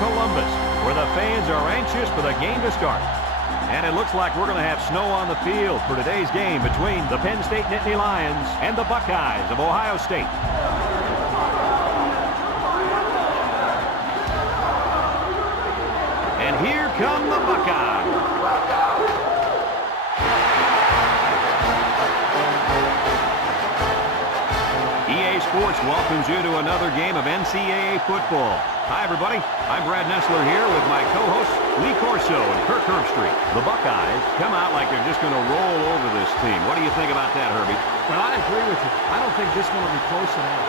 Columbus, where the fans are anxious for the game to start. And it looks like we're going to have snow on the field for today's game between the Penn State Nittany Lions and the Buckeyes of Ohio State. And here come the Buckeyes. EA Sports welcomes you to another game of NCAA football. Hi, everybody. I'm Brad Nessler here with my co-hosts Lee Corso and Kirk Herbstreit. The Buckeyes come out like they're just going to roll over this team. What do you think about that, Herbie? Well, I agree with you. I don't think this one will be close at all.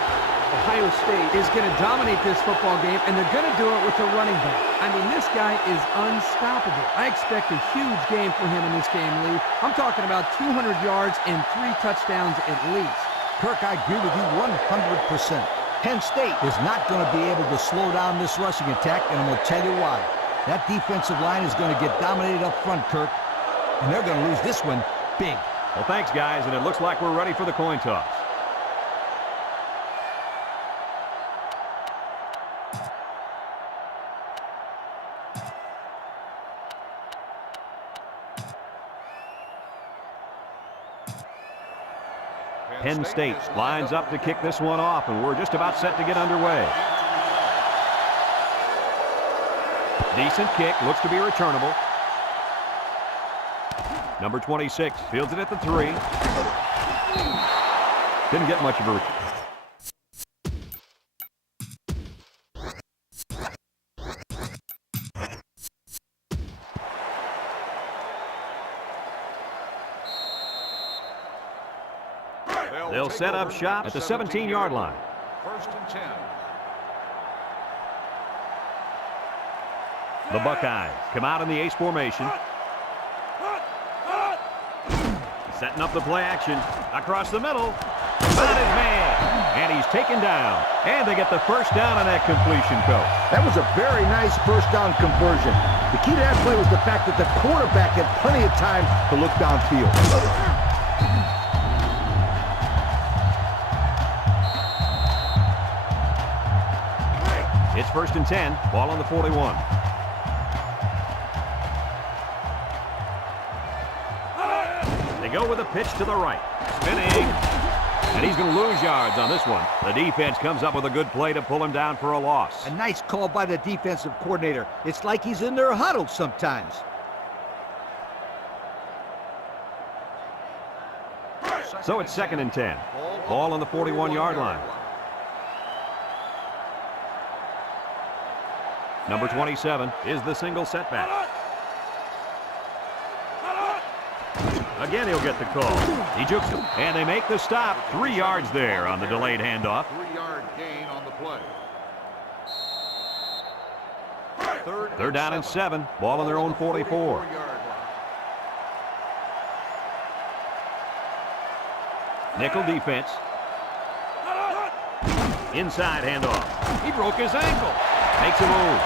Ohio State is going to dominate this football game, and they're going to do it with a running back. I mean, this guy is unstoppable. I expect a huge game for him in this game, Lee. I'm talking about 200 yards and 3 touchdowns at least. Kirk, I agree with you 100%. Penn State is not going to be able to slow down this rushing attack, and I'm going to tell you why. That defensive line is going to get dominated up front, Kirk, and they're going to lose this one big. Well, thanks, guys, and it looks like we're ready for the coin toss. Penn State lines up to kick this one off, and we're just about set to get underway. Decent kick, looks to be returnable. Number 26 fields it at the 3. Didn't get much of a return. They'll set up shop at the 17-yard line. First and 10. The Buckeyes come out in the ace formation. Setting up the play action. Across the middle. Found his man. And he's taken down. And they get the first down on that completion, Coach. That was a very nice first down conversion. The key to that play was the fact that the quarterback had plenty of time to look downfield. It's first and 10. Ball on the 41. They go with a pitch to the right. Spinning. And he's going to lose yards on this one. The defense comes up with a good play to pull him down for a loss. A nice call by the defensive coordinator. It's like he's in their huddle sometimes. So it's second and 10. Ball on the 41-yard line. Number 27 is the single setback. Again, he'll get the call. He jukes him, and they make the stop. 3 yards there on the delayed handoff. 3-yard gain on the play. Third down and 7. Ball on their own 44. Nickel defense. Inside handoff. He broke his ankle. Makes a move.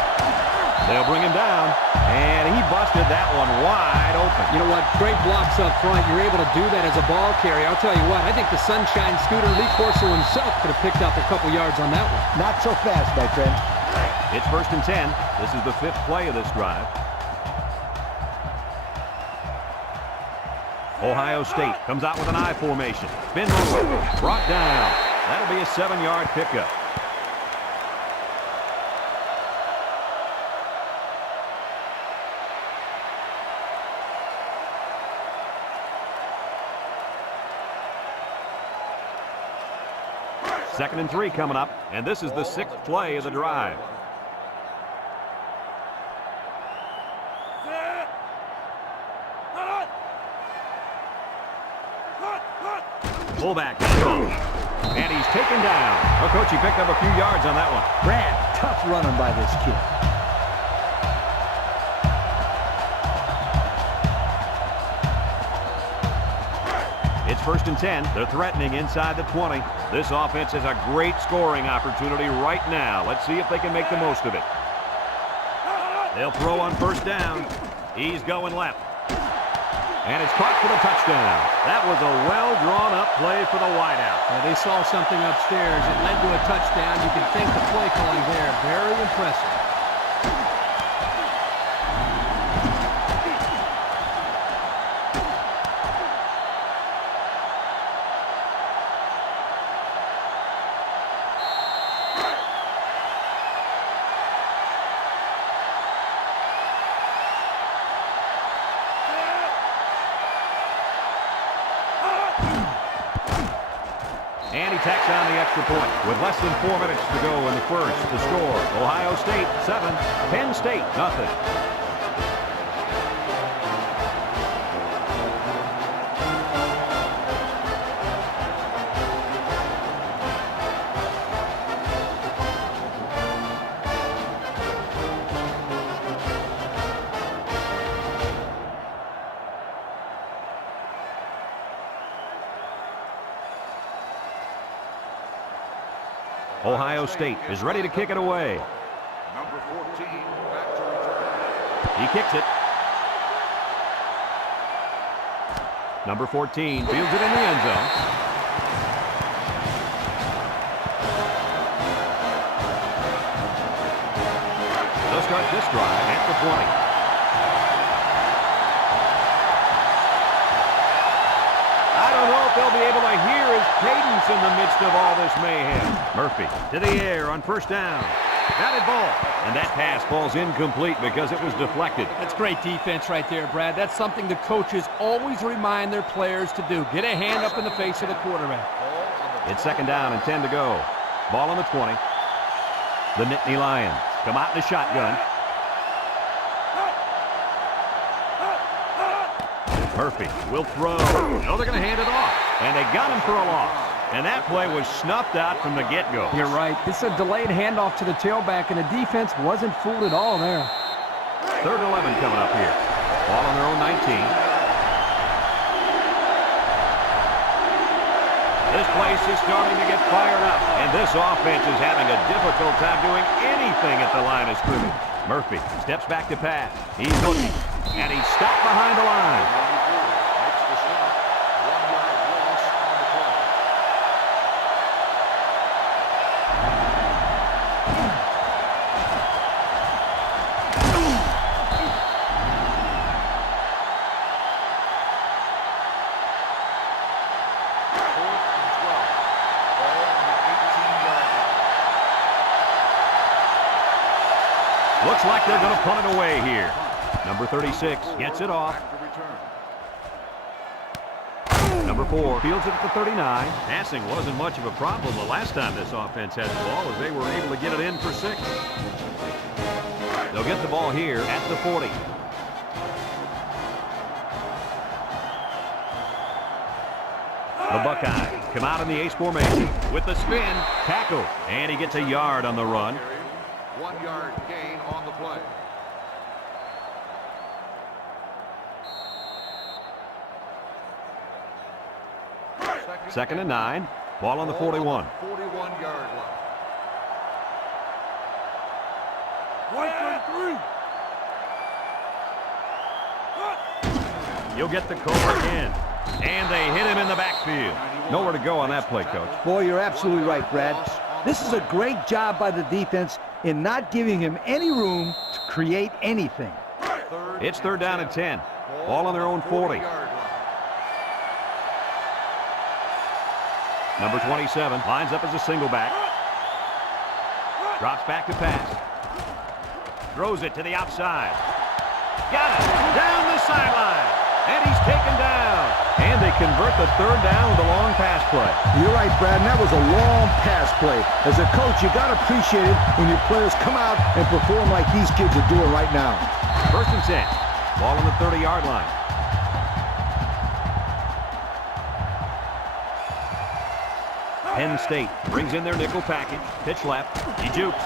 They'll bring him down, and he busted that one wide open. You know what? Great blocks up front. You're able to do that as a ball carrier. I'll tell you what, I think the Sunshine Scooter, Lee Corso himself, could have picked up a couple yards on that one. Not so fast, my friend. It's first and 10. This is the 5th play of this drive. Ohio State comes out with an I formation. Spin move. Brought down. That'll be a 7-yard pickup. Second and 3 coming up, and this is the 6th play of the drive. Fullback, and he's taken down. Oh, Coach, he picked up a few yards on that one. Brad, tough running by this kid. It's first and 10. They're threatening inside the 20. This offense has a great scoring opportunity right now. Let's see if they can make the most of it. They'll throw on first down. He's going left. And it's caught for the touchdown. That was a well-drawn-up play for the wideout. They saw something upstairs. It led to a touchdown. You can thank the play calling there. Very impressive. And he tacks on the extra point. With less than 4 minutes to go in the first, the score, Ohio State 7, Penn State nothing. Ohio State is ready to kick it away. Number 14 back to return. He kicks it. Number 14 fields it in the end zone. They'll start this drive at the 20. I don't know if they'll be able to hear his cadence in the midst of all this mayhem. Murphy to the air on first down. Batted ball. And that pass falls incomplete because it was deflected. That's great defense right there, Brad. That's something the coaches always remind their players to do. Get a hand up in the face of the quarterback. It's second down and 10 to go. Ball on the 20. The Nittany Lions come out in the shotgun. Murphy will throw. No, they're going to hand it off. And they got him for a loss. And that play was snuffed out from the get-go. You're right. It's a delayed handoff to the tailback, and the defense wasn't fooled at all there. Third and 11 coming up here. Ball on their own 19. This place is starting to get fired up. And this offense is having a difficult time doing anything at the line of scrimmage. Murphy steps back to pass. He's looking. And he's stopped behind the line. Makes the stop. 1 yard loss on the play. Fourth and 12. Ball on the 18-yard line. Looks like they're going to punt it away here. Number 36 gets it off. Back to return. Number 4 fields it at the 39. Passing wasn't much of a problem the last time this offense had the ball as they were able to get it in for 6. They'll get the ball here at the 40. The Buckeyes come out in the ace formation with the spin, tackle, and he gets a yard on the run. 1 yard gain on the play. Second and 9. Ball on the 41. 41-yard line. You'll get the call again. And they hit him in the backfield. Nowhere to go on that play, Coach. Boy, you're absolutely right, Brad. This is a great job by the defense in not giving him any room to create anything. It's third down and 10. Ball on their own 40. Number 27 lines up as a single back. Drops back to pass. Throws it to the outside. Got it. Down the sideline. And he's taken down. And they convert the third down with a long pass play. You're right, Brad, and that was a long pass play. As a coach, you got to appreciate it when your players come out and perform like these kids are doing right now. First and 10. Ball on the 30-yard line. Penn State brings in their nickel package. Pitch left. He jukes.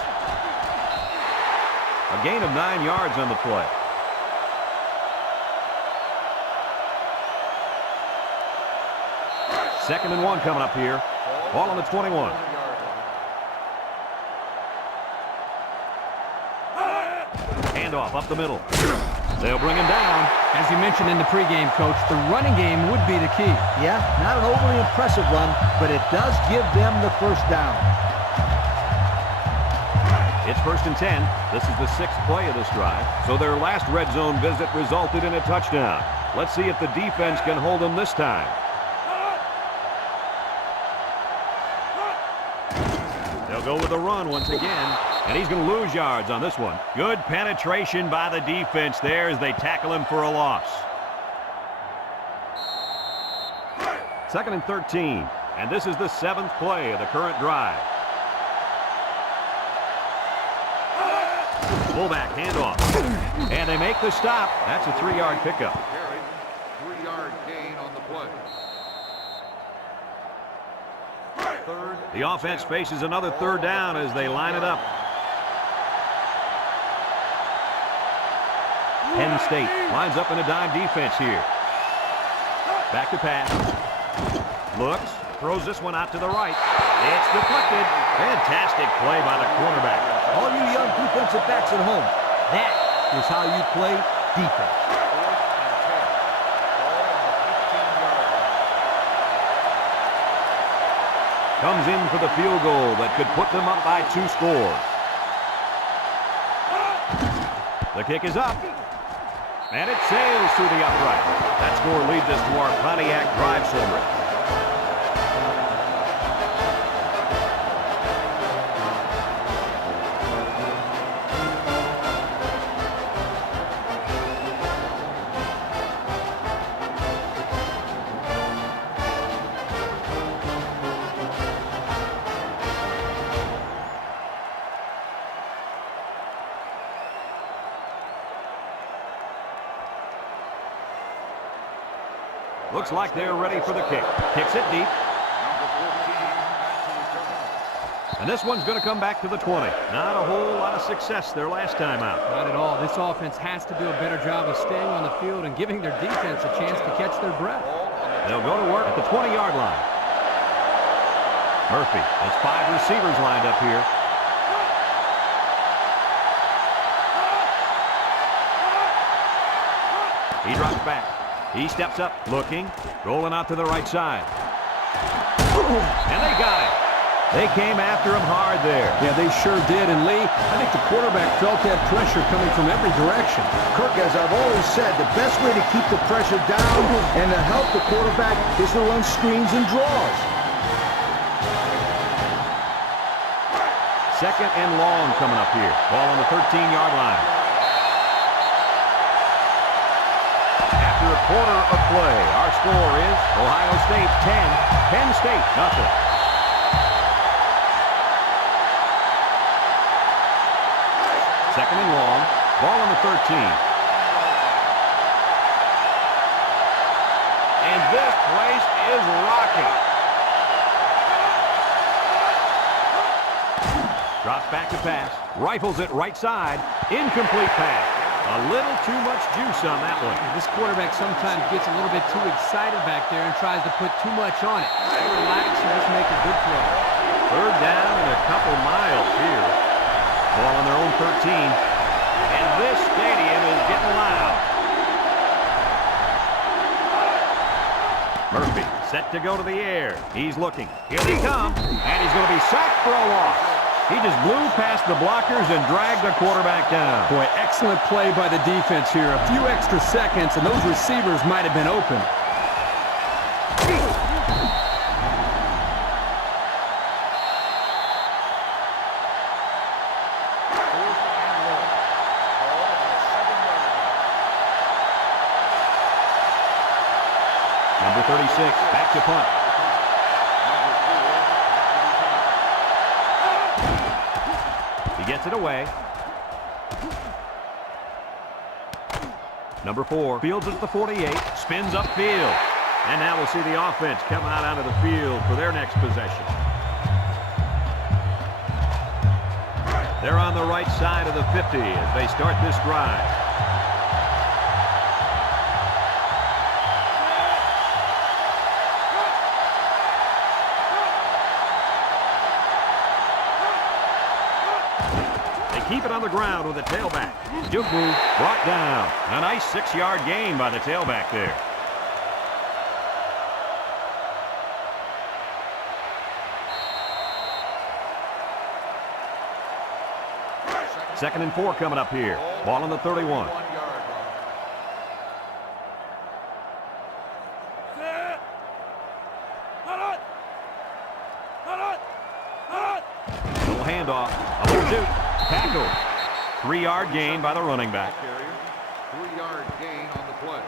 A gain of 9 yards on the play. Second and 1 coming up here. Ball on the 21. Handoff up the middle. They'll bring him down. As you mentioned in the pregame, Coach, the running game would be the key. Yeah, not an overly impressive run, but it does give them the first down. It's first and 10. This is the 6th play of this drive. So their last red zone visit resulted in a touchdown. Let's see if the defense can hold them this time. They'll go with a run once again. And he's going to lose yards on this one. Good penetration by the defense there as they tackle him for a loss. Second and 13. And this is the 7th play of the current drive. Fullback handoff. And they make the stop. That's a 3-yard pickup. Carry, 3-yard gain on the play. Third. The offense faces another 3rd down as they line it up. Penn State lines up in a dime defense here. Back to pass. Looks. Throws this one out to the right. It's deflected. Fantastic play by the cornerback. All you young defensive backs at home, that is how you play defense. 4th and 10. Ball on the 15-yard line. Comes in for the field goal that could put them up by 2 scores. The kick is up. And it sails through the upright. That score leads us to our Pontiac drive summary. Looks like they're ready for the kick. Kicks it deep. Number 14 back to return. And this one's going to come back to the 20. Not a whole lot of success their last time out. Not at all. This offense has to do a better job of staying on the field and giving their defense a chance to catch their breath. They'll go to work at the 20-yard line. Murphy has 5 receivers lined up here. He drops back. He steps up, looking, rolling out to the right side. And they got it. They came after him hard there. Yeah, they sure did. And Lee, I think the quarterback felt that pressure coming from every direction. Kirk, as I've always said, the best way to keep the pressure down and to help the quarterback is to run screens and draws. 2nd and long coming up here. Ball on the 13-yard line. After a quarter of play, our score is Ohio State 10, Penn State nothing. Second and long, ball on the 13. And this place is rocking. Drops back to pass, rifles it right side, incomplete pass. A little too much juice on that one. This quarterback sometimes gets a little bit too excited back there and tries to put too much on it. Relax and just make a good throw. 3rd down and a couple miles here. Ball on their own 13. And this stadium is getting loud. Murphy set to go to the air. He's looking. Here they come. And he's going to be sacked for a loss. He just blew past the blockers and dragged the quarterback down. Boy, excellent play by the defense here. A few extra seconds, and those receivers might have been open. Number 36, back to punt. Gets it away. Number 4 fields it at the 48, spins upfield. And now we'll see the offense come out onto the field for their next possession. They're on the right side of the 50 as they start this drive. Keep it on the ground with a tailback. Juku brought down. A nice 6-yard gain by the tailback there. Second and 4 coming up here. Ball on the 31. Little handoff. A little juke. Tackle. 3-yard gain by the running back. 3-yard gain on the play.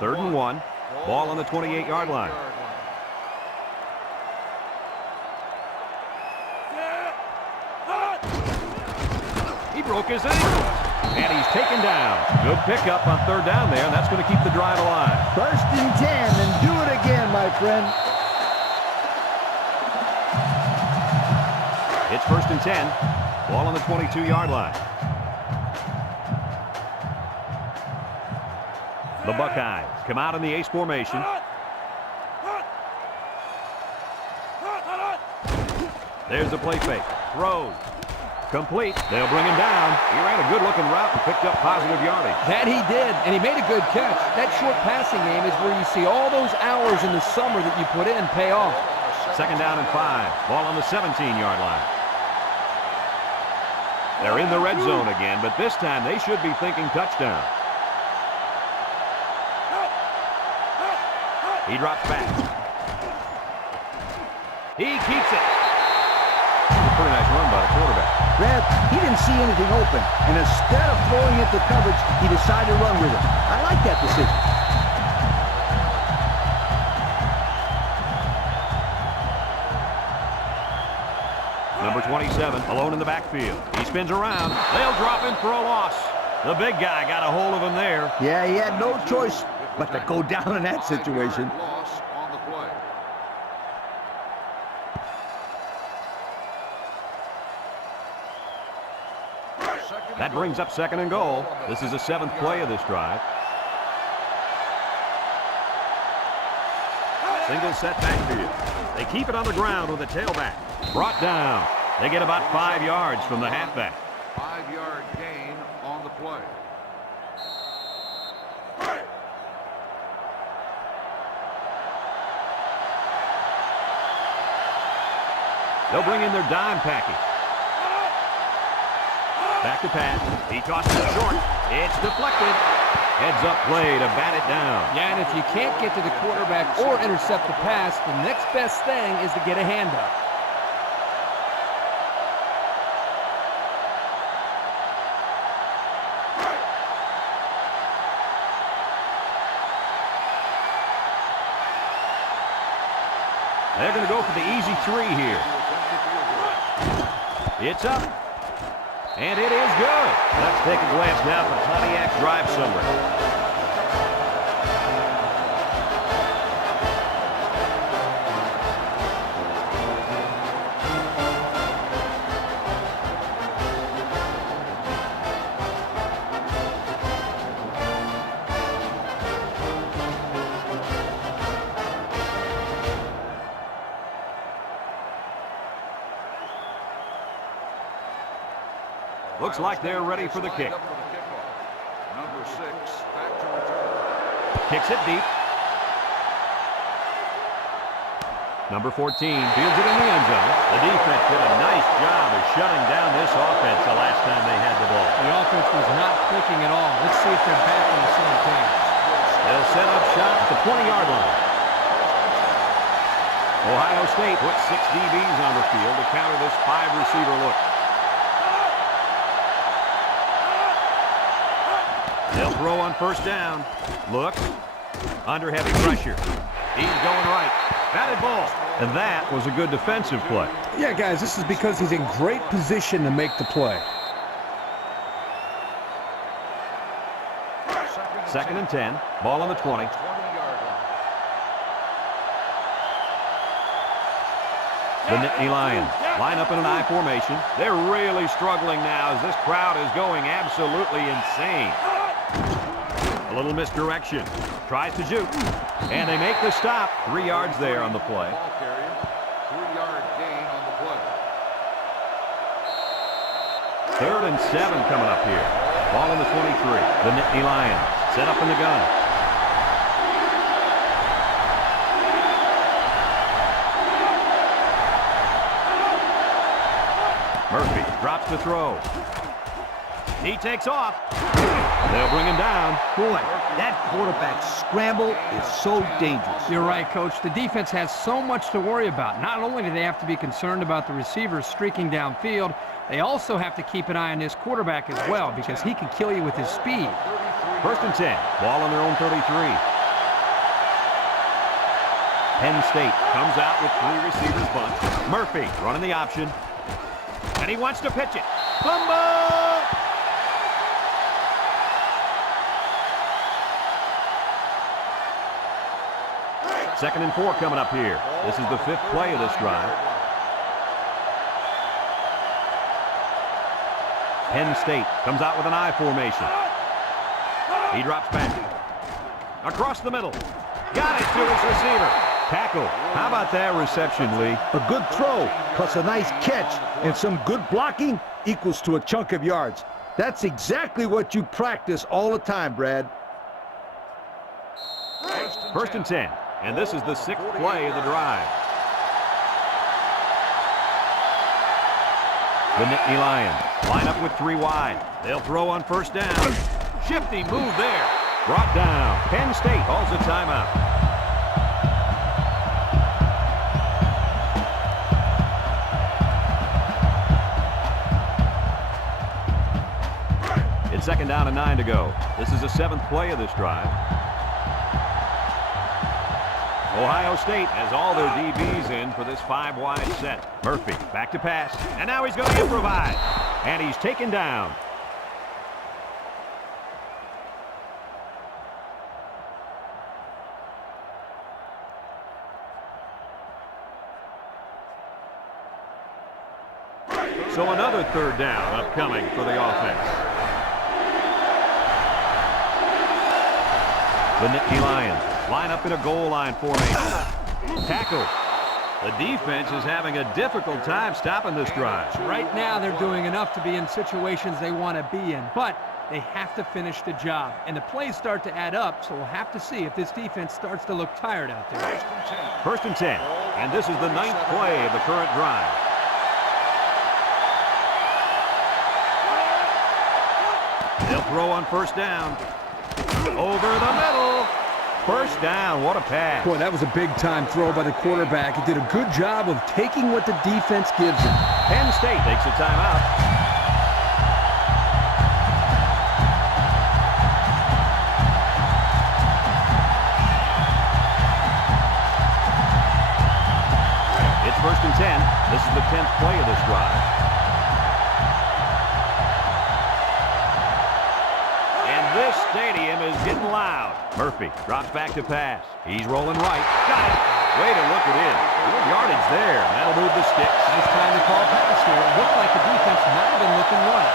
3rd and 1. Ball on the 28-yard line. He broke his ankle. And he's taken down. Good pickup on 3rd down there, and that's going to keep the drive alive. 1st and 10, and do it again, my friend. It's 1st and 10. Ball on the 22-yard line. The Buckeyes come out in the ace formation. There's the play fake. Throws. Complete. They'll bring him down. He ran a good-looking route and picked up positive yardage. That he did, and he made a good catch. That short passing game is where you see all those hours in the summer that you put in pay off. 2nd down and 5. Ball on the 17-yard line. They're in the red zone again, but this time they should be thinking touchdown. He drops back. He keeps it. Pretty nice run by the quarterback. Brad, he didn't see anything open, and instead of throwing into coverage, he decided to run with it. I like that decision. Number 27, alone in the backfield. He spins around. They'll drop him for a loss. The big guy got a hold of him there. Yeah, he had no choice but to go down in that situation. Loss on the play. That brings up 2nd and goal. This is the 7th play of this drive. Single set backfield. They keep it on the ground with the tailback. Brought down. They get about 5 yards from the halfback. 5-yard gain on the play. They'll bring in their dime package. Back to pass. He tosses it short. It's deflected. Heads up play to bat it down. Yeah, and if you can't get to the quarterback or intercept the pass, the next best thing is to get a handoff. They're going to go for the easy 3 here. It's up. And it is good. Let's take a glance now at the Pontiac drive summary. Looks like they're ready for the kick. Number 6, back to return. Kicks it deep. Number 14 fields it in the end zone. The defense did a nice job of shutting down this offense the last time they had the ball. The offense was not clicking at all. Let's see if they're back on the same page. They'll set up shop at the 20-yard line. Ohio State puts 6 DBs on the field to counter this 5-receiver look. They'll throw on 1st down. Looks. Under heavy pressure. He's going right. Batted ball. And that was a good defensive play. Yeah, guys, this is because he's in great position to make the play. 2nd and 10. Ball on the 20. 20-yard line. The Nittany Lions line up in an I formation. They're really struggling now as this crowd is going absolutely insane. A little misdirection. Tries to juke. And they make the stop. 3 yards there on the play. Ball carrier. 3-yard gain on the play. 3rd and 7 coming up here. Ball on the 23. The Nittany Lions set up in the gun. Murphy drops the throw. He takes off. They'll bring him down. Boy, that quarterback scramble is so dangerous. You're right, Coach. The defense has so much to worry about. Not only do they have to be concerned about the receivers streaking downfield, they also have to keep an eye on this quarterback as well because he can kill you with his speed. First and 10. Ball on their own 33. Penn State comes out with 3 receivers bunch. Murphy running the option. And he wants to pitch it. Fumble! Second and 4 coming up here. This is the 5th play of this drive. Penn State comes out with an I formation. He drops back. Across the middle. Got it to his receiver. Tackle. How about that reception, Lee? A good throw plus a nice catch and some good blocking equals to a chunk of yards. That's exactly what you practice all the time, Brad. First and 10. And this is the 6th play of the drive. The Nittany Lions line up with 3 wide. They'll throw on first down. Shifty move there. Brought down. Penn State calls a timeout. It's second down and 9 to go. This is the 7th play of this drive. Ohio State has all their DBs in for this 5-wide set. Murphy back to pass, and now he's going to improvise. And he's taken down. So another 3rd down upcoming for the offense. The Nittany Lions line up in a goal line formation. Tackle. The defense is having a difficult time stopping this drive. Right now, they're doing enough to be in situations they want to be in, but they have to finish the job. And the plays start to add up, so we'll have to see if this defense starts to look tired out there. First and 10. And this is the 9th play of the current drive. They'll throw on first down. Over the middle. First down. What a pass. Boy, that was a big-time throw by the quarterback. He did a good job of taking what the defense gives him. Penn State takes a timeout. It's first and 10. This is the 10th play of this drive. This stadium is getting loud. Murphy drops back to pass. He's rolling right. Got it. Way to look it in. Good yardage there. That'll move the sticks. Nice time to call pass here. It looked like the defense might have been looking right.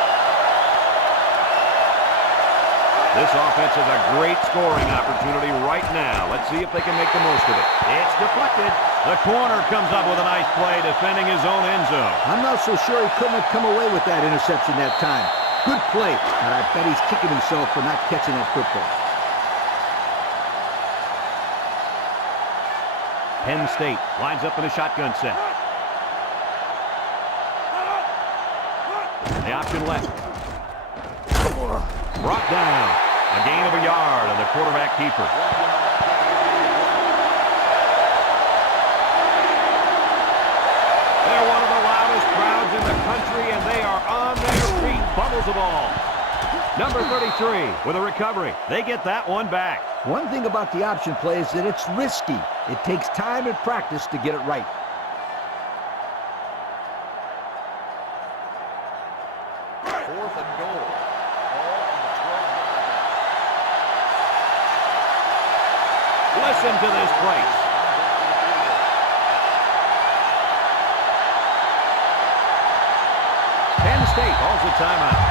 This offense has a great scoring opportunity right now. Let's see if they can make the most of it. It's deflected. The corner comes up with a nice play defending his own end zone. I'm not so sure he couldn't have come away with that interception that time. Good play, but I bet he's kicking himself for not catching that football. Penn State lines up in a shotgun set. The option left. Brought down. A gain of a yard on the quarterback keeper. They're one of the loudest crowds in the country, and they are on their feet. Fumbles the ball. Number 33 with a recovery. They get that one back. One thing about the option play is that it's risky. It takes time and practice to get it right. Fourth and goal. Ball on the 12-yard line. Listen to this place. Penn State calls a timeout.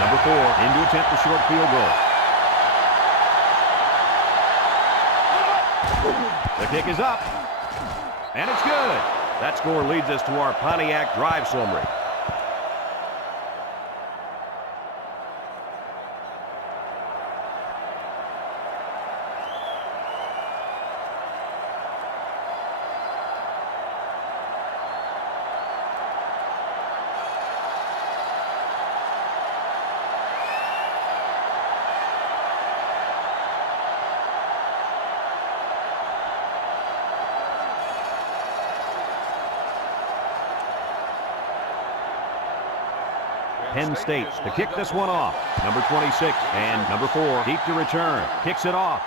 Number 4 in to attempt the short field goal. The kick is up. And it's good. That score leads us to our Pontiac drive summary. Penn State to kick this one off. Number 26 and number 4 deep to return. Kicks it off.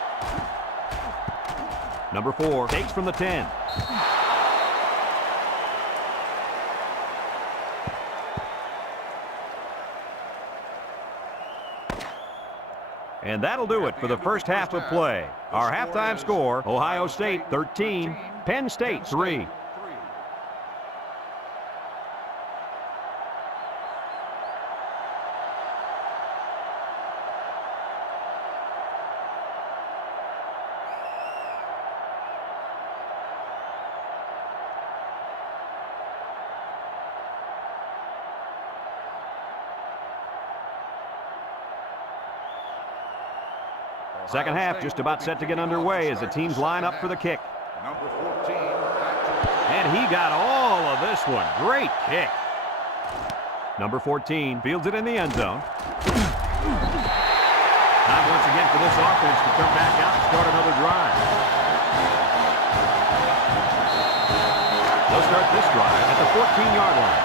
Number 4 takes from the 10. And that'll do it for the first half of play. Our halftime score, Ohio State 13, Penn State 3. Second half just about set to get underway as the teams line up for the kick. Number 14. And he got all of this one. Great kick. Number 14 fields it in the end zone. Time once again for this offense to come back out and start another drive. They'll start this drive at the 14-yard line.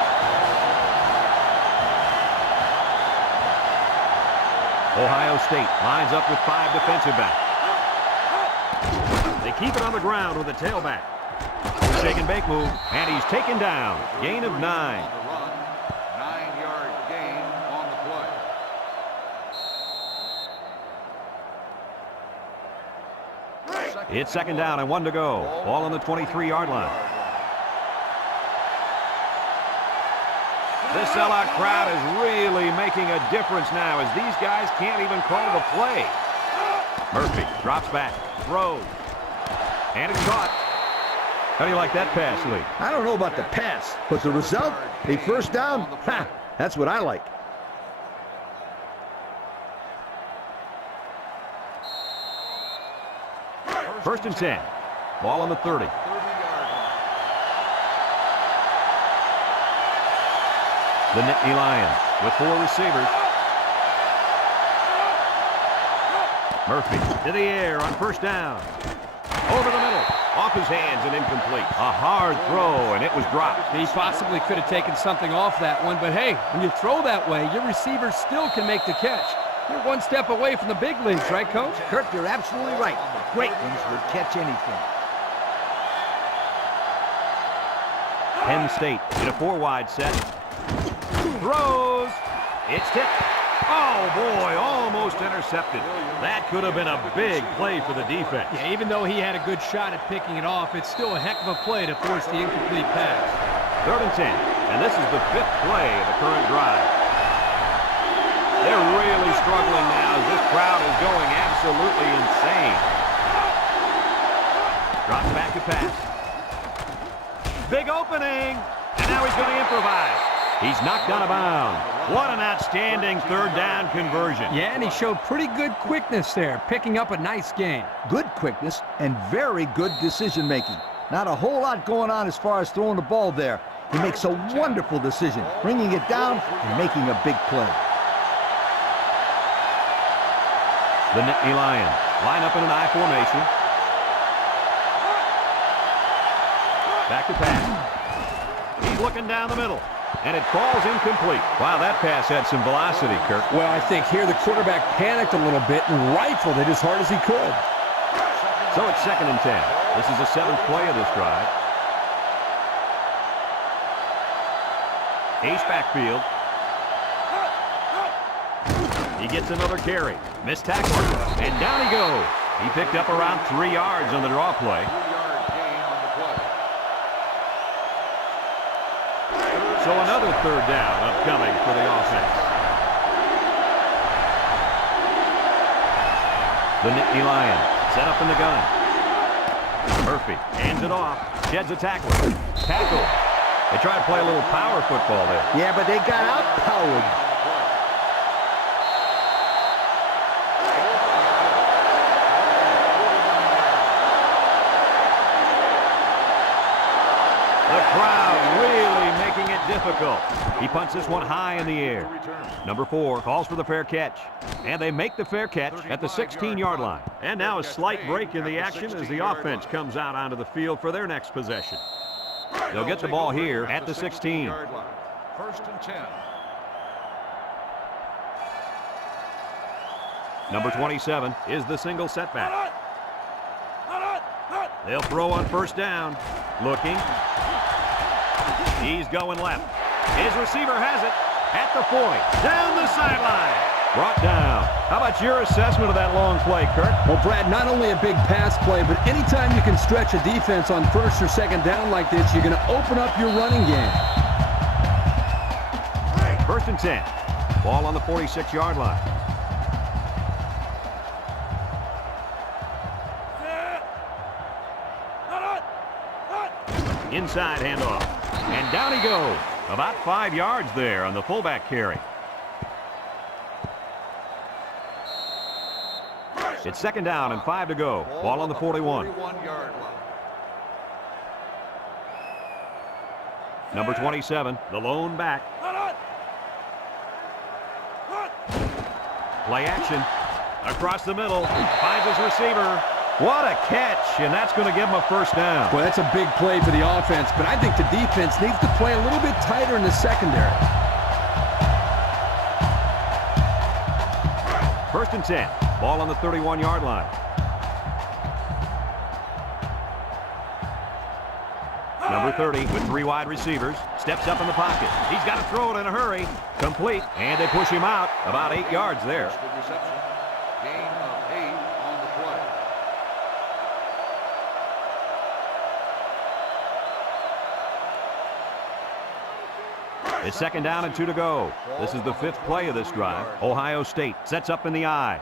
Ohio State lines up with 5 defensive backs. They keep it on the ground with a tailback. Shake and bake move, and he's taken down. Gain of 9. On the run. 9-yard gain on the play. It's second down and 1 to go. Ball on the 23-yard line. This sellout crowd is really making a difference now as these guys can't even call the play. Murphy drops back, throws, and it's caught. How do you like that pass, Lee? I don't know about the pass, but the result, a first down, ha, that's what I like. First and 10. Ball on the 30. The Nittany Lions with 4 receivers. Murphy to the air on first down. Over the middle. Off his hands and incomplete. A hard throw, and it was dropped. He possibly could have taken something off that one, but hey, when you throw that way, your receiver still can make the catch. You're one step away from the big leagues, right, Coach? Kirk, you're absolutely right. Great ones would catch anything. Penn State in a 4-wide set. Throws. It's tipped. Oh, boy, almost intercepted. That could have been a big play for the defense. Yeah, even though he had a good shot at picking it off, it's still a heck of a play to force the incomplete pass. Third and 10, and this is the 5th play of the current drive. They're really struggling now as this crowd is going absolutely insane. Drops back to pass. Big opening, and now he's going to improvise. He's knocked out of bounds. What an outstanding third down conversion. Yeah, and he showed pretty good quickness there, picking up a nice gain. Good quickness and very good decision-making. Not a whole lot going on as far as throwing the ball there. He makes a wonderful decision, bringing it down and making a big play. The Nittany Lions line up in an I formation. Back to pass. He's looking down the middle. And it falls incomplete. Wow, that pass had some velocity, Kirk. Well, I think here the quarterback panicked a little bit and rifled it as hard as he could. So it's second and 10. This is the 7th play of this drive. Ace backfield. He gets another carry. Missed tackle. And down he goes. He picked up around 3 yards on the draw play. 3-yard gain on the play. So another third down upcoming for the offense. The Nittany Lions set up in the gun. Murphy hands it off. Sheds a tackler. Tackle. They try to play a little power football there. Yeah, but they got outpowered. The crowd really making it difficult. He punts this one high in the air. Number 4 calls for the fair catch. And they make the fair catch at the 16-yard line. And now a slight break in the action as the offense comes out onto the field for their next possession. They'll get the ball here at the 16. First and 10. Number 27 is the single setback. They'll throw on first down. Looking. He's going left. His receiver has it at the 40. Down the sideline. Brought down. How about your assessment of that long play, Kirk? Well, Brad, not only a big pass play, but anytime you can stretch a defense on first or second down like this, you're going to open up your running game. First and 10. Ball on the 46-yard line. Inside handoff. And down he goes. About 5 yards there on the fullback carry. It's second down and 5 to go. Ball on the 41. 41-yard line. Number 27, the lone back. Play action. Across the middle. Finds his receiver. What a catch, and that's going to give him a first down. Well, that's a big play for the offense, but I think the defense needs to play a little bit tighter in the secondary. First and 10. Ball on the 31-yard line. Number 30 with 3 wide receivers. Steps up in the pocket. He's got to throw it in a hurry. Complete. And they push him out. About 8 yards there. Good reception. Gain of 8 on the play. It's second down and 2 to go. This is the 5th play of this drive. Ohio State sets up in the I.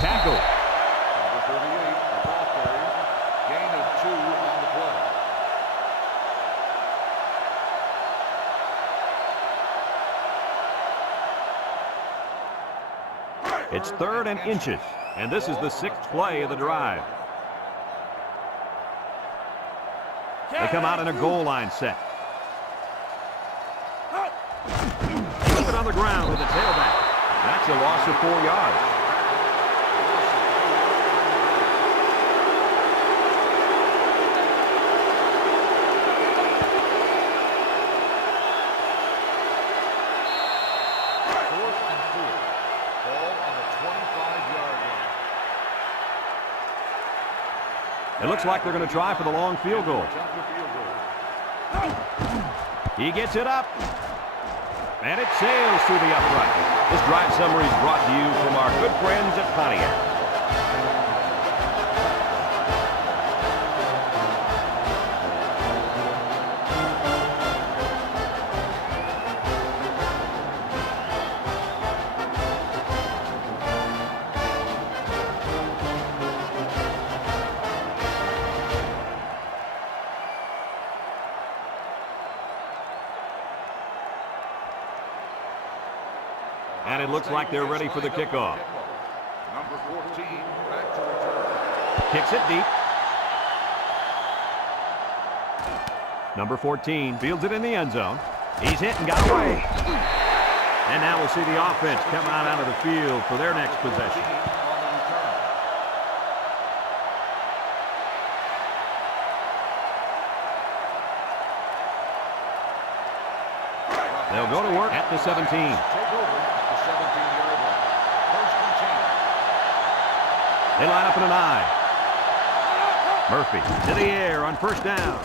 Tackle. Number 38, the ball carrier. Gain of 2 on the play. It's 3rd and inches, and this is the 6th play of the drive. They come out in a goal line set. Keep it on the ground with the tailback. That's a loss of 4 yards. It looks like they're going to try for the long field goal. He gets it up. And it sails through the upright. This drive summary is brought to you from our good friends at Pontiac. And it looks like they're ready for the kickoff. Number 14, back to return. Kicks it deep. Number 14 fields it in the end zone. He's hit and got away. And now we'll see the offense come out of the field for their next possession. They'll go to work at the 17. Take over at the 17-yard line. First and 10. They line up in an I. Murphy to the air on first down.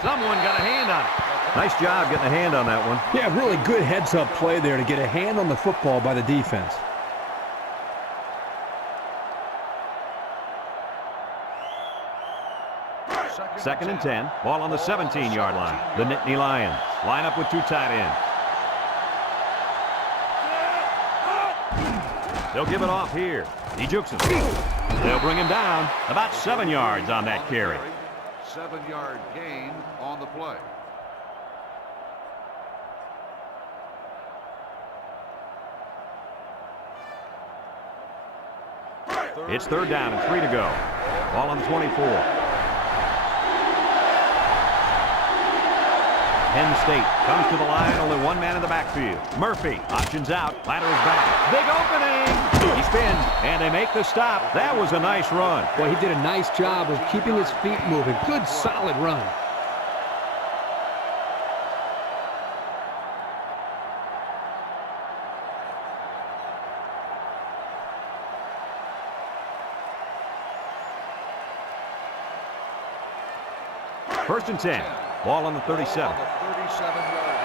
Someone got a hand on it. Nice job getting a hand on that one. Yeah, really good heads-up play there to get a hand on the football by the defense. Second and 10. Ball on the 17-yard line. The Nittany Lions line up with 2 tight ends. They'll give it off here. He jukes him. They'll bring him down. About 7 yards on that carry. 7-yard gain on the play. It's third down and 3 to go. Ball on the 24. Penn State comes to the line, only 1 man in the backfield. Murphy options out, laterals back. Big opening! He spins, and they make the stop. That was a nice run. Well, he did a nice job of keeping his feet moving. Good, solid run. First and 10. Ball on the 37. On the 37-yard line.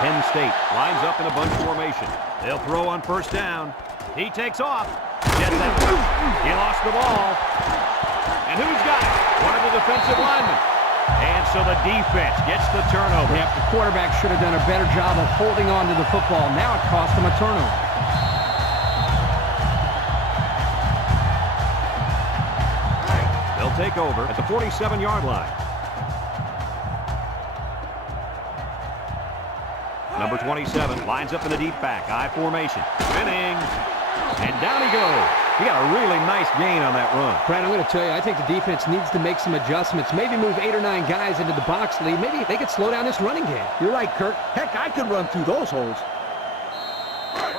Penn State lines up in a bunch formation. They'll throw on first down. He takes off. Gets that. He lost the ball. And who's got it? One of the defensive linemen. And so the defense gets the turnover. Yeah, the quarterback should have done a better job of holding on to the football. Now it cost him a turnover. They'll take over at the 47-yard line. Number 27 lines up in the deep back. I formation. Spinning. And down he goes. He got a really nice gain on that run. Brad, I'm going to tell you, I think the defense needs to make some adjustments. Maybe move 8 or 9 guys into the box lead. Maybe they could slow down this running game. You're right, Kirk. Heck, I could run through those holes.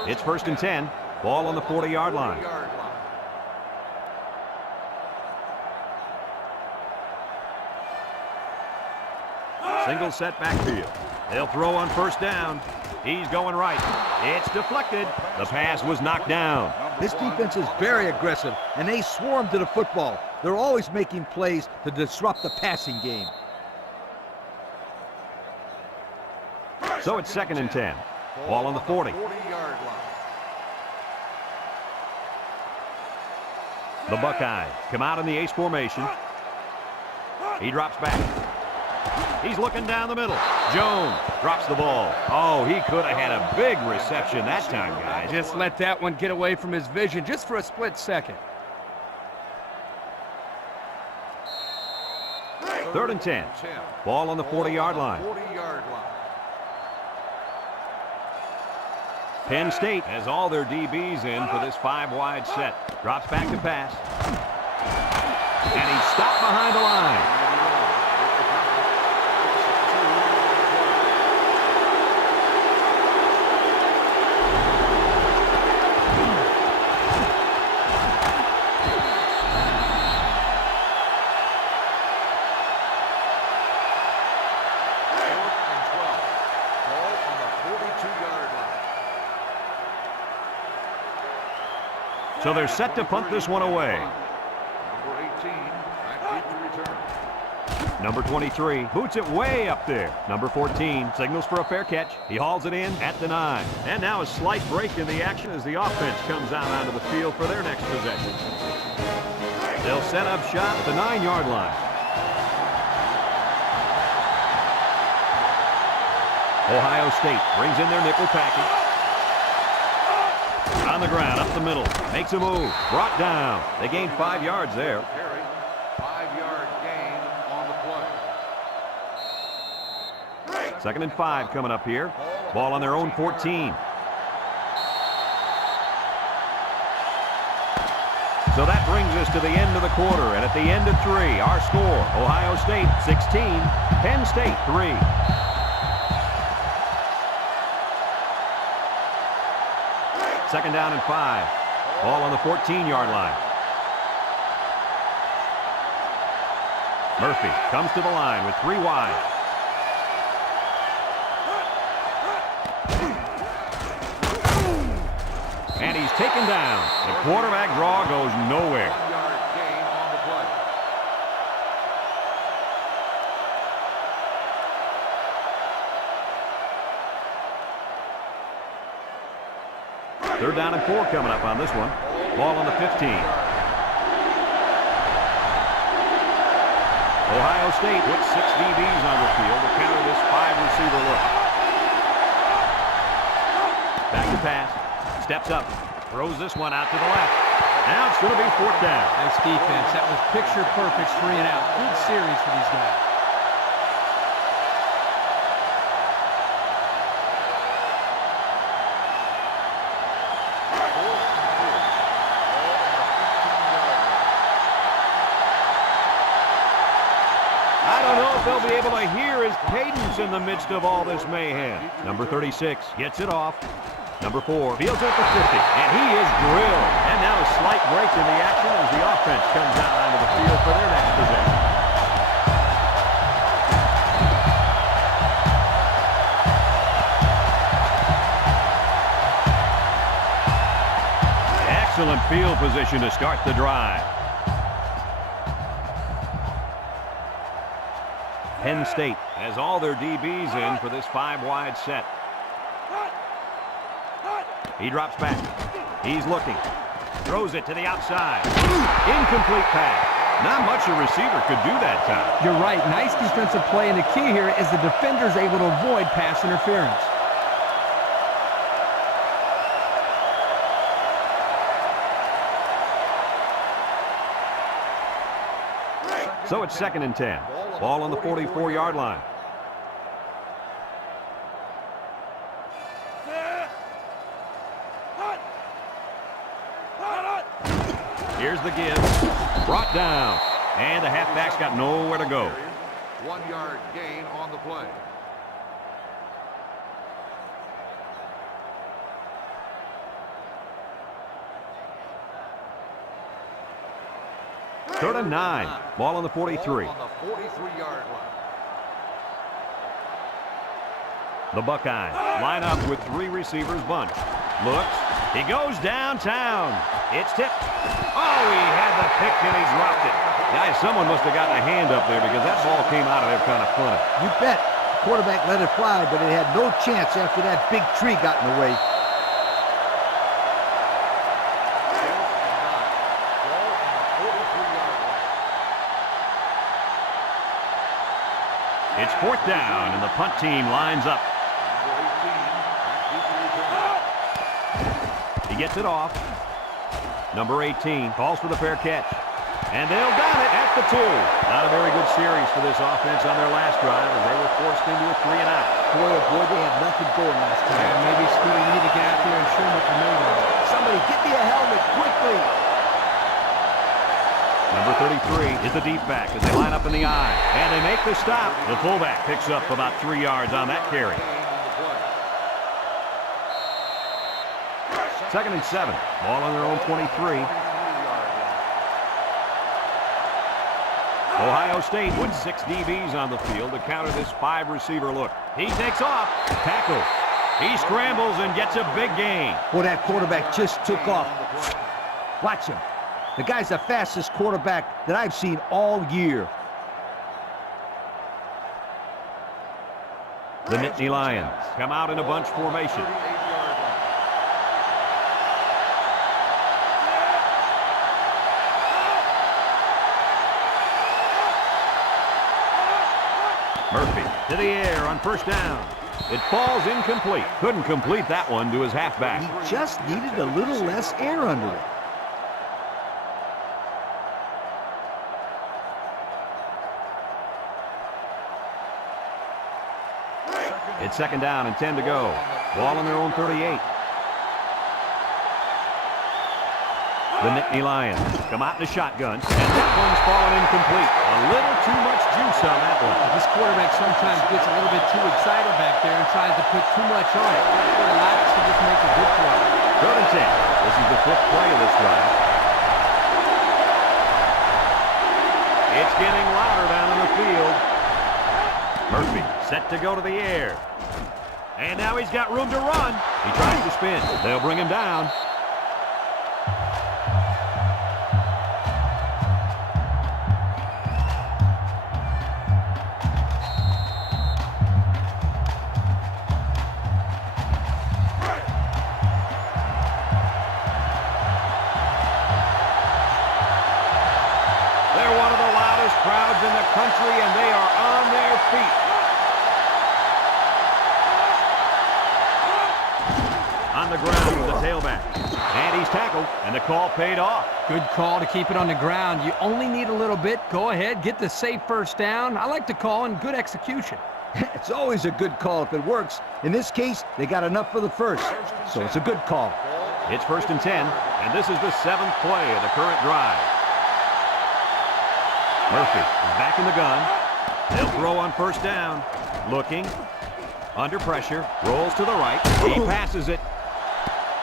It's first and 10. Ball on the 40-yard line. Single set backfield. They'll throw on first down. He's going right. It's deflected. The pass was knocked down. This defense is very aggressive, and they swarm to the football. They're always making plays to disrupt the passing game. So it's second and 10. Ball on the 40. 40-yard line. The Buckeyes come out in the ace formation. He drops back. He's looking down the middle. Jones drops the ball. Oh, he could have had a big reception that time, guys. Just let that one get away from his vision just for a split second. Third and 10. Ball on the 40-yard line. 40-yard line. Penn State has all their DBs in for this 5-wide set. Drops back to pass. And he's stopped behind the line. So they're set to punt this one away. Number 18, back to return. Number 23 boots it way up there. Number 14 signals for a fair catch. He hauls it in at the 9. And now a slight break in the action as the offense comes out onto the field for their next possession. They'll set up shop at the 9-yard line. Ohio State brings in their nickel package. On the ground, up the middle, makes a move, brought down. They gain 5 yards there. 5-yard gain on the play. Second and 5 coming up here. Ball on their own 14. So that brings us to the end of the quarter, and at the end of 3, our score, Ohio State 16, Penn State 3. Second down and 5. Ball on the 14-yard line. Murphy comes to the line with 3 wide. And he's taken down. The quarterback draw goes nowhere. 1-yard gain on the play. Third down and 4 coming up on this one. Ball on the 15. Ohio State puts 6 DBs on the field to counter this 5-receiver look. Back to pass. Steps up. Throws this one out to the left. Now it's going to be 4th down. Nice defense. That was picture perfect 3 and out. Good series for these guys. I don't know if they'll be able to hear his cadence in the midst of all this mayhem. Number 36 gets it off. Number 4 fields it at the 50, and he is drilled. And now a slight break in the action as the offense comes out onto the field for their next possession. Excellent field position to start the drive. Penn State has all their DBs in for this 5-wide set. He drops back. He's looking. Throws it to the outside. Incomplete pass. Not much a receiver could do that time. You're right. Nice defensive play, and the key here is the defender's able to avoid pass interference. So it's 2nd and 10. Ball on the 44-yard line. Here's the give. Brought down. And the halfback's got nowhere to go. 1-yard gain on the play. Third and 9. Ball on the 43. On the 43-yard line. The Buckeyes line up with 3 receivers bunched. Looks. He goes downtown. It's tipped. Oh, he had the pick and he dropped it. Guys, someone must have gotten a hand up there because that ball came out of there kind of funny. You bet. The quarterback let it fly, but it had no chance after that big tree got in the way. It's 4th down, and the punt team lines up. He gets it off. Number 18 calls for the fair catch. And they'll down it at the 2. Not a very good series for this offense on their last drive as they were forced into a 3 and out. Boy, oh boy, they had nothing going last time. Yeah, maybe Scooter, you need to get out there and show them what they're made of. Somebody get me a helmet quickly. Number 33 is the deep back as they line up in the eye. And they make the stop. The fullback picks up about 3 yards on that carry. 2nd and 7. Ball on their own 23. Ohio State with 6 DBs on the field to counter this 5-receiver look. He takes off. Tackle. He scrambles and gets a big gain. Boy, that quarterback just took off. Watch him. The guy's the fastest quarterback that I've seen all year. The Nittany Lions come out in a bunch formation. Murphy to the air on 1st down. It falls incomplete. Couldn't complete that one to his halfback. He just needed a little less air under it. It's 2nd down and 10 to go. Ball on their own 38. The Nittany Lions come out in the shotgun, and that one's fallen incomplete. A little too much juice on that one. This quarterback sometimes gets a little bit too excited back there and tries to put too much on it. But relax to just make a good play. 3rd and 10. This is the 5th play of this drive. It's getting louder down in the field. Murphy set to go to the air. And now he's got room to run. He tries to spin. They'll bring him down. They're one of the loudest crowds in the country, and they are on their feet. On the ground with the tailback. And he's tackled, and the call paid off. Good call to keep it on the ground. You only need a little bit. Go ahead, get the safe 1st down. I like to call in good execution. It's always a good call if it works. In this case, they got enough for the 1st, so it's a good call. It's 1st and 10, and this is the 7th play of the current drive. Murphy is back in the gun. They'll throw on 1st down. Looking. Under pressure. Rolls to the right. He passes it.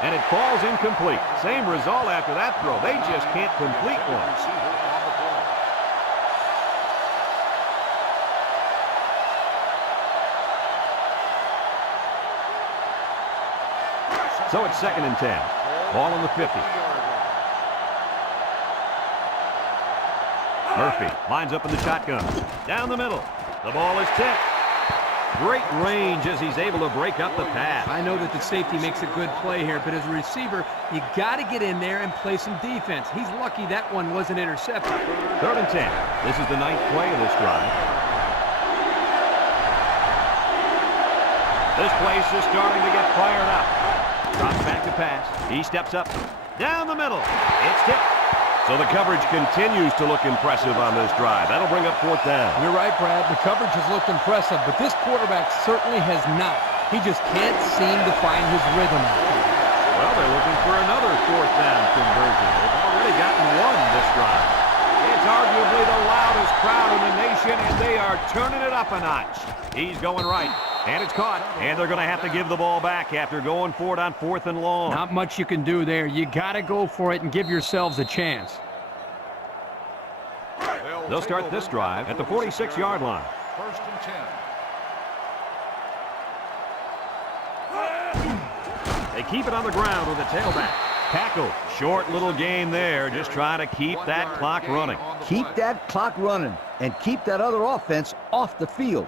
And it falls incomplete. Same result after that throw. They just can't complete one. So it's 2nd and 10. Ball on the 50. Murphy lines up in the shotgun. Down the middle. The ball is tipped. Great range as he's able to break up the pass. I know that the safety makes a good play here, but as a receiver, you got to get in there and play some defense. He's lucky that one wasn't intercepted. 3rd and 10. This is the 9th play of this drive. This place is starting to get fired up. Drops back to pass. He steps up. Down the middle. It's tipped. So the coverage continues to look impressive on this drive. That'll bring up 4th down. You're right, Brad. The coverage has looked impressive, but this quarterback certainly has not. He just can't seem to find his rhythm out there. Well, they're looking for another 4th down conversion. They've already gotten one this drive. It's arguably the loudest crowd in the nation, and they are turning it up a notch. He's going right, and it's caught, and they're going to have to give the ball back after going for it on 4th and long. Not much you can do there. You got to go for it and give yourselves a chance. They'll start this drive at the 46-yard line. 1st and 10. They keep it on the ground with a tailback. Tackle. Short little game there, just trying to keep that clock running. Keep that clock running and keep that other offense off the field.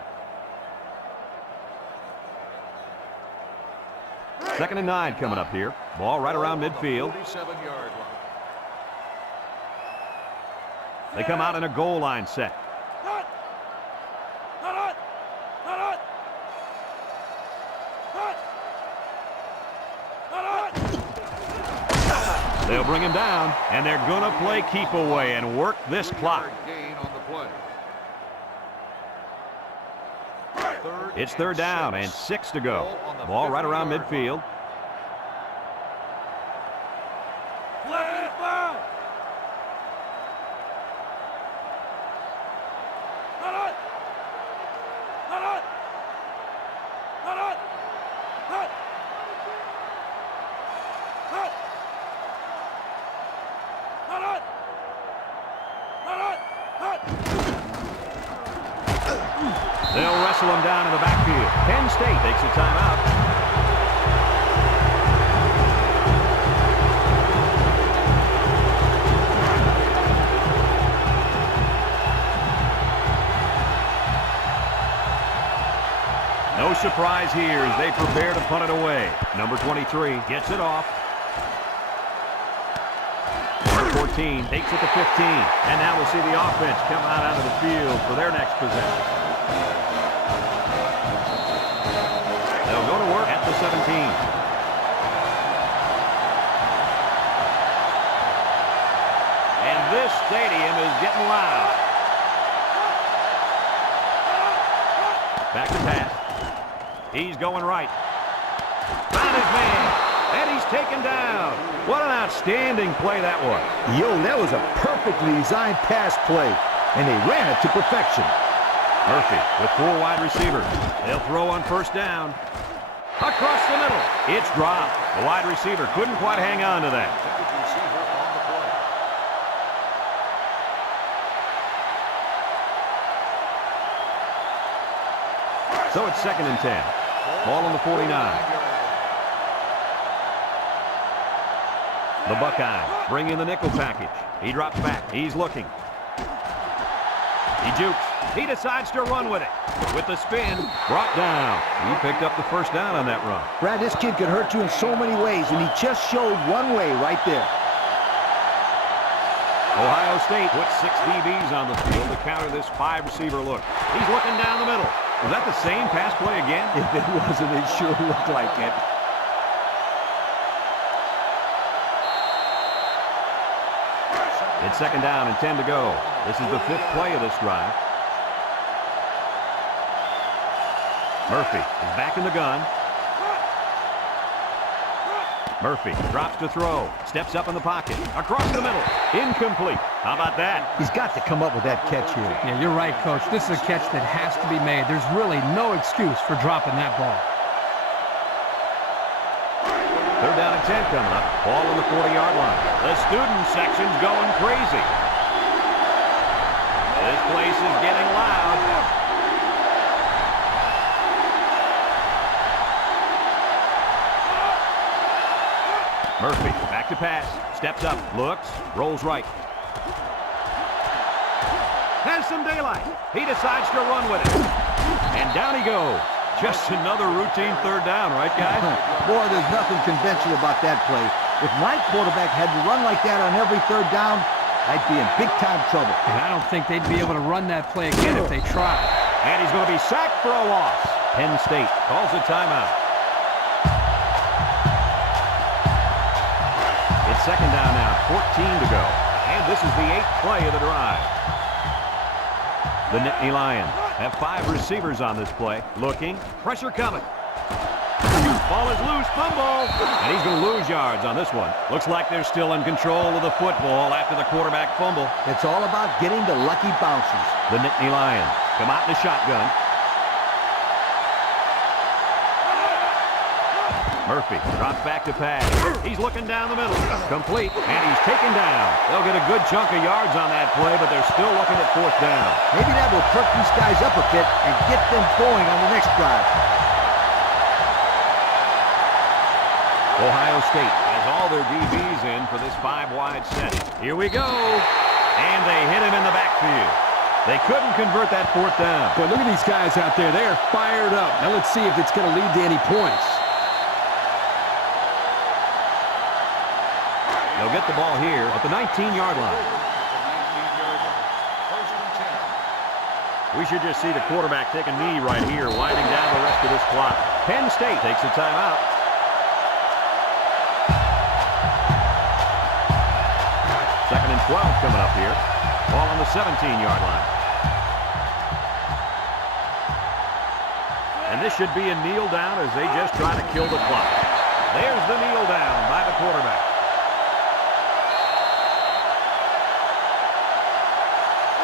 2nd and 9 coming up here. Ball right around midfield. 47-yard line. They come out in a goal line set. They'll bring him down, and they're going to play keep away and work this clock. Gain on the play. It's 3rd down and 6 to go. Ball right around midfield. They'll wrestle him down in the backfield. Penn State takes a timeout. No surprise here as they prepare to punt it away. Number 23 gets it off. Number 14 takes it to 15. And now we'll see the offense come out onto the field for their next possession. They'll go to work at the 17. And this stadium is getting loud. Back to pass. He's going right. Found his man. And he's taken down. What an outstanding play that was. Yo, that was a perfectly designed pass play, and they ran it to perfection. Murphy with 4 wide receivers. They'll throw on 1st down. Across the middle. It's dropped. The wide receiver couldn't quite hang on to that. Receiver on the play. So it's 2nd and 10. Ball on the 49. The Buckeyes bring in the nickel package. He drops back. He's looking. He jukes. He decides to run with it. With the spin, brought down. He picked up the 1st down on that run. Brad, this kid could hurt you in so many ways, and he just showed one way right there. Ohio State puts 6 DBs on the field to counter this 5-receiver look. He's looking down the middle. Was that the same pass play again? If it wasn't, it sure looked like it. It's 2nd down and 10 to go. This is the 5th play of this drive. Murphy is back in the gun. Murphy drops to throw. Steps up in the pocket. Across the middle. Incomplete. How about that? He's got to come up with that catch here. Yeah, you're right, Coach. This is a catch that has to be made. There's really no excuse for dropping that ball. 3rd down and 10 coming up. Ball on the 40-yard line. The student section's going crazy. This place is getting loud. Murphy back to pass. Steps up. Looks. Rolls right. Has some daylight. He decides to run with it. And down he goes. Just another routine third down, right, guys? Boy, there's nothing conventional about that play. If my quarterback had to run like that on every third down, I'd be in big-time trouble. And I don't think they'd be able to run that play again if they tried. And he's going to be sacked for a loss. Penn State calls a timeout. It's second down now, 14 to go. And this is the 8th play of the drive. The Nittany Lions have 5 receivers on this play. Looking, pressure coming. Ball is loose, fumble. And he's going to lose yards on this one. Looks like they're still in control of the football after the quarterback fumble. It's all about getting the lucky bounces. The Nittany Lions come out in the shotgun. Murphy drops back to pass. He's looking down the middle. Complete, and he's taken down. They'll get a good chunk of yards on that play, but they're still looking at 4th down. Maybe that will perk these guys up a bit and get them going on the next drive. Ohio State has all their DBs in for this 5-wide set. Here we go. And they hit him in the backfield. They couldn't convert that 4th down. Boy, look at these guys out there. They are fired up. Now let's see if it's going to lead to any points. They'll get the ball here at the 19-yard line. First and 10. We should just see the quarterback take a knee right here, winding down the rest of this clock. Penn State takes a timeout. Second and 12 coming up here. Ball on the 17-yard line. And this should be a kneel down as they just try to kill the clock. There's the kneel down by the quarterback.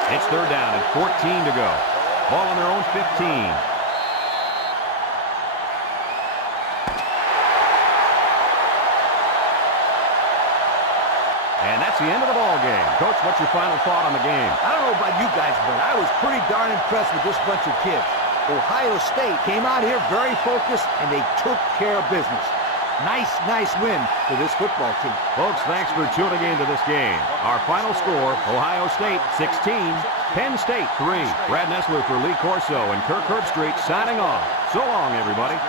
It's third down and 14 to go. Ball on their own 15. And that's the end of the ball game. Coach, what's your final thought on the game? I don't know about you guys, but I was pretty darn impressed with this bunch of kids. Ohio State came out here very focused, and they took care of business. Nice win for this football team. Folks, thanks for tuning in to this game. Our final score, Ohio State 16, Penn State 3. Brad Nessler for Lee Corso and Kirk Herbstreit signing off. So long, everybody.